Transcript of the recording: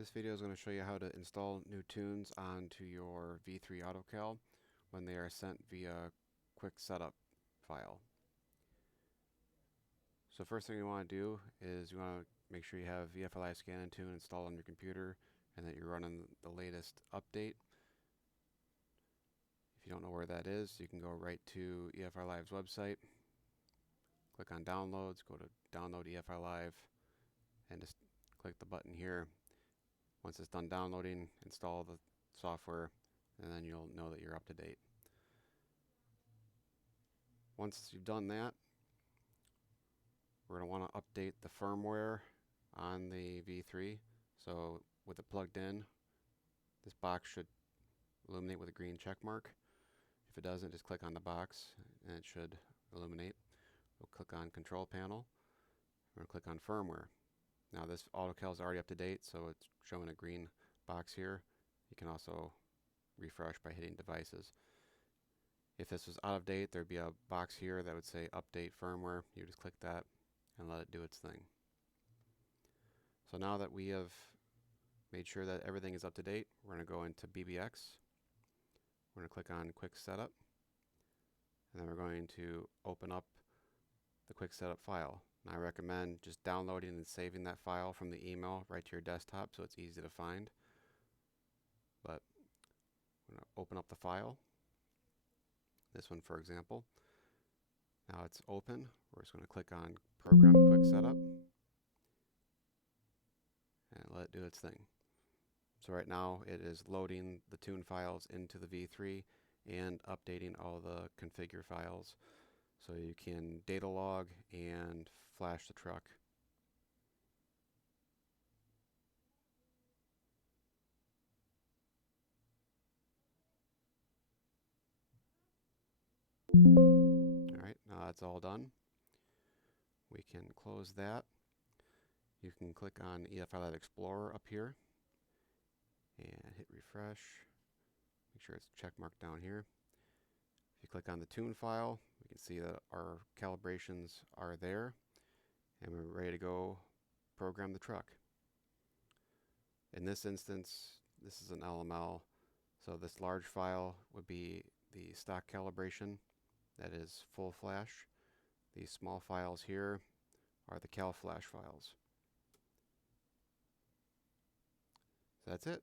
This video is going to show you how to install new tunes onto your V3 Autocal when they are sent via quick setup file. So first thing you want to do is you want to make sure you have VFLive Scan and Tune installed on your computer and that you're running the latest update. If you don't know where that is, you can go right to EFI Live's website, click on Downloads, go to Download EFI Live, and just click the button here. Once it's done downloading, install the software, and then you'll know that you're up to date. Once you've done that, we're going to want to update the firmware on the V3. So with it plugged in, this box should illuminate with a green check mark. If it doesn't, just click on the box and it should illuminate. We'll click on Control Panel. We're going to click on Firmware. Now this Autocal is already up to date, so it's showing a green box here. You can also refresh by hitting Devices. If this was out of date, there'd be a box here that would say Update Firmware. You just click that and let it do its thing. So now that we have made sure that everything is up to date, we're going to go into BBX. We're going to click on Quick Setup, and then we're going to open up the Quick Setup file. And I recommend just downloading and saving that file from the email right to your desktop so it's easy to find. But I'm going to open up the file. This one, for example. Now it's open. We're just going to click on Program Quick Setup and let it do its thing. So right now it is loading the tune files into the V3 and updating all the configure files so you can data log and flash the truck. Alright, now that's all done. We can close that. You can click on EFI Live Explorer up here and hit refresh. Make sure it's check marked down here. If you click on the tune file, we can see that our calibrations are there and we're ready to go program the truck. In this instance, this is an LML, so this large file would be the stock calibration that is full flash. These small files here are the cal flash files. So that's it.